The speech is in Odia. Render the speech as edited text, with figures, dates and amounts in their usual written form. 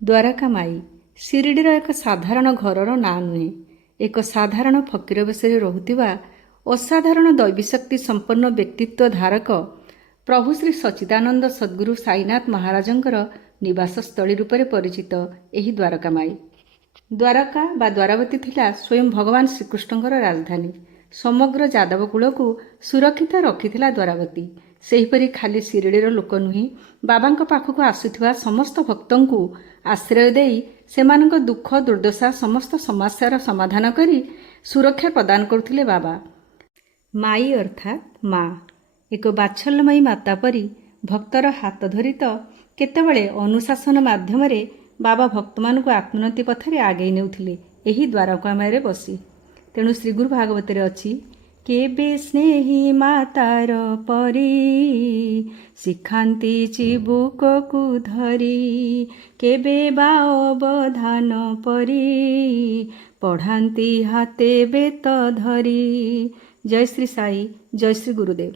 ଦ୍ୱାରକା ମାଇ ଶିରିଡ଼ିର ଏକ ସାଧାରଣ ଘରର ନାଁ ନୁହେଁ, ଏକ ସାଧାରଣ ଫକୀର ବେଶରେ ରହୁଥିବା ଅସାଧାରଣ ଦୈବୀଶକ୍ତି ସମ୍ପନ୍ନ ବ୍ୟକ୍ତିତ୍ୱ ଧାରକ ପ୍ରଭୁ ଶ୍ରୀ ସଚ୍ଚିଦାନନ୍ଦ ସଦ୍ଗୁରୁ ସାଇନାଥ ମହାରାଜଙ୍କର ନିବାସସ୍ଥଳୀ ରୂପରେ ପରିଚିତ ଏହି ଦ୍ୱାରକା ମାଇ। ଦ୍ୱାରକା ବା ଦ୍ୱାରାବତୀ ଥିଲା ସ୍ୱୟଂ ଭଗବାନ ଶ୍ରୀକୃଷ୍ଣଙ୍କର ରାଜଧାନୀ। ସମଗ୍ର ଯାଦବ କୂଳକୁ ସୁରକ୍ଷିତ ରଖିଥିଲା ଦ୍ୱାରାବତୀ। ସେହିପରି ଖାଲି ଶିରିଡ଼ିର ଲୋକ ନୁହେଁ, ବାବାଙ୍କ ପାଖକୁ ଆସୁଥିବା ସମସ୍ତ ଭକ୍ତଙ୍କୁ ଆଶ୍ରୟ ଦେଇ ସେମାନଙ୍କ ଦୁଃଖ ଦୁର୍ଦ୍ଦଶା ସମସ୍ତ ସମସ୍ୟାର ସମାଧାନ କରି ସୁରକ୍ଷା ପ୍ରଦାନ କରୁଥିଲେ ବାବା। ମାଇ ଅର୍ଥାତ୍ ମା, ଏକ ବାତ୍ସଲ୍ୟମୟୀ ମାତା ପରି ଭକ୍ତର ହାତ ଧରି ତ କେତେବେଳେ ଅନୁଶାସନ ମାଧ୍ୟମରେ ବାବା ଭକ୍ତମାନଙ୍କୁ ଆତ୍ମୋନ୍ନତି ପଥରେ ଆଗେଇ ନେଉଥିଲେ ଏହି ଦ୍ୱାରକା ମାଇରେ ବସି। ତେଣୁ ଶ୍ରୀଗୁରୁ ଭାଗବତରେ ଅଛି, କେବେ ସ୍ନେହୀ ମାତାର ପରି ଶିଖାନ୍ତି ଚିବୁକକୁ ଧରି, କେବେ ବା ଅବଧାନ ପରି ପଢ଼ାନ୍ତି ହାତେ ବେତ ଧରି। ଜୟ ଶ୍ରୀ ସାଇ, ଜୟ ଶ୍ରୀ ଗୁରୁଦେବ।